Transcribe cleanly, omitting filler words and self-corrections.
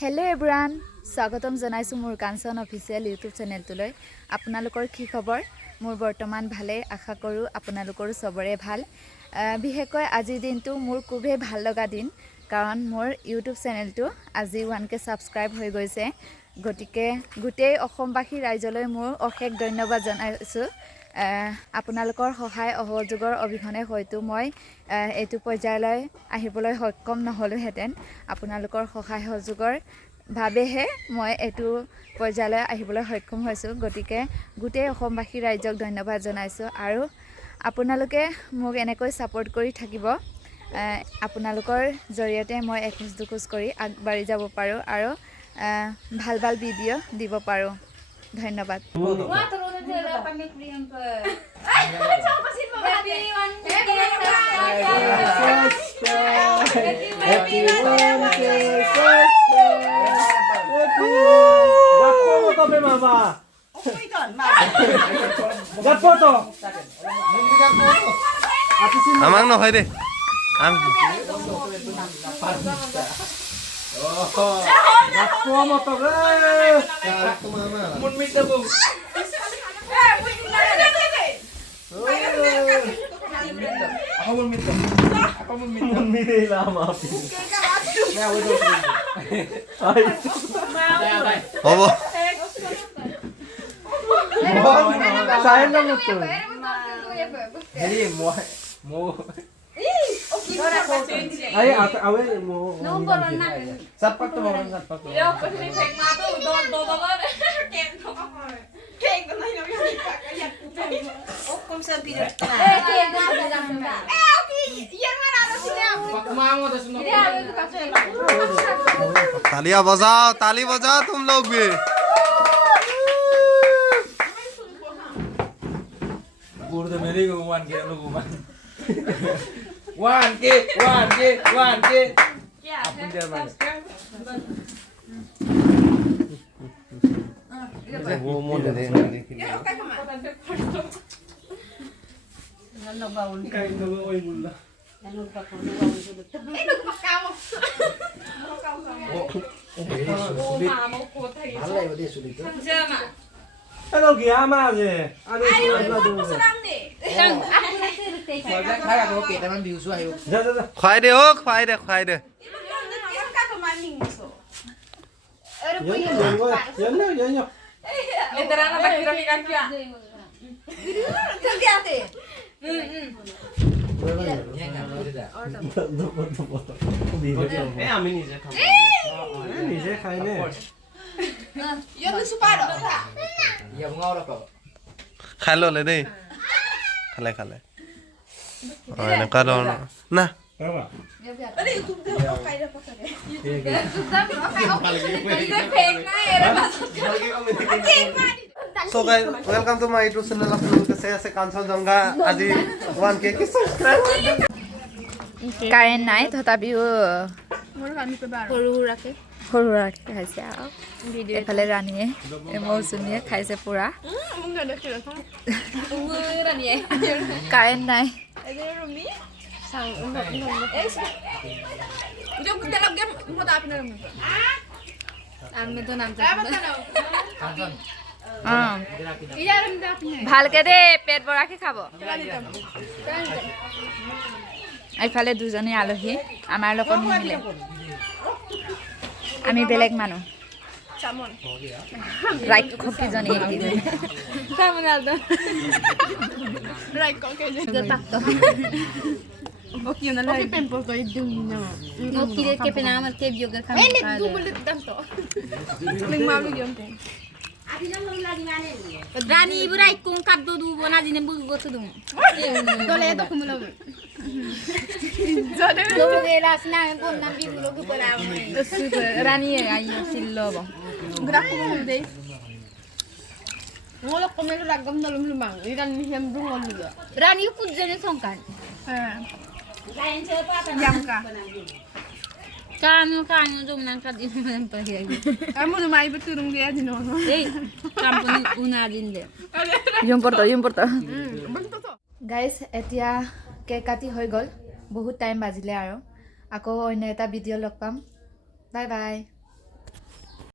Hello' everyone স্বাগতম জনাইছো মোৰ কাঞ্চন অফিচিয়েল ইউটিউব চেনেলটোলৈ আপোনালোকৰ কি খবৰ মোৰ বৰ্তমান ভালে আশা কৰো আপোনালোকৰ সবৰে ভাল বিশেষকৈ আজিৰ দিনটো মোৰ খুবেই ভাল লগা দিন কাৰণ মোৰ ইউটিউব চেনেলটো আজি 1K সাবস্ক্ৰাইব হৈ গৈছে গটিকে গোটেই অসমবাসী ৰাইজলৈ মোৰ অশেষ ধন্যবাদ জনাইছো আপোনালোকৰ সহায় অহযোগৰ অবিহনে হয়তো মই এইটো পৰ্যায়লৈ আহিবলৈ সক্ষম নহ'লোহেঁতেন আপোনালোকৰ সহায় সহযোগৰ ভাবেহে মই এইটো পৰ্যায়লৈ আহিবলৈ সক্ষম হৈছো গটিকে গোটেই অসমবাসী ৰাইজক ধন্যবাদ জনাইছো আৰু আপোনালোকে মোক এনেকৈ সাপোৰ্ট কৰি থাকিব আপোনালোকৰ জৰিয়তে মই এখোজ দুখোজ কৰি আগবাঢ়ি যাব পাৰো আৰু ভাল ভাল ভিডিঅ' দিব পাৰো ধন্যবাদ আমাক নহয় দে হ'ব तालियां बजाओ ताली बजाओ तुम लोग भी Udah meri ke 1K lu bukan 1K apa dia bang वो मोड़ दे Hello kìa mà gì anh đi là đủ khai aku oke teman biusu ayo खुआई दे हो खुआई दे নিজে খাই নে খাই ললে দেই খালে এনেকুৱা ধৰণৰ না So guys, welcome to my YouTube channel. আপোনালোকে চাই আছে কাঞ্চনজংঘা আজি 1K সাবস্ক্ৰাইব কাৰেণ্ট নাই তথাপিও সৰু সুৰাকে খাইছে আৰু এফালে ৰাণীয়ে মৌচুমীয়ে খাইছে পুৰা কাৰেণ্ট নাই ভালকে দে পেট ভৰাকে খাব এইফালে দুজনী আলহী আমাৰ লগত নিমিলে আমি বেলেগ মানুহ right খকিজনী Rani ibu rai kung kaddo du bona dine bu gotu dum. Dole to kumulo. Dole de las na pon na bi bulo ku pora. Rani ayo sillo bo Gerak ko mo day. Ngolok ko melo ragam na lumlumang. Iran ni hem du ngol niya. Rani ku jene songkan. Jangka. Kanu dum nang kad ini memper ya. Kamu na mai beturung dia di nono. Eh, kampuni una din de. yung porto Bentuk to. Guys এতিয়া cake কাটি হৈ গ'ল বহুত time বাজিলে আৰু আকৌ অন্য এটা ভিডিঅ' লগ পাম বাই বাই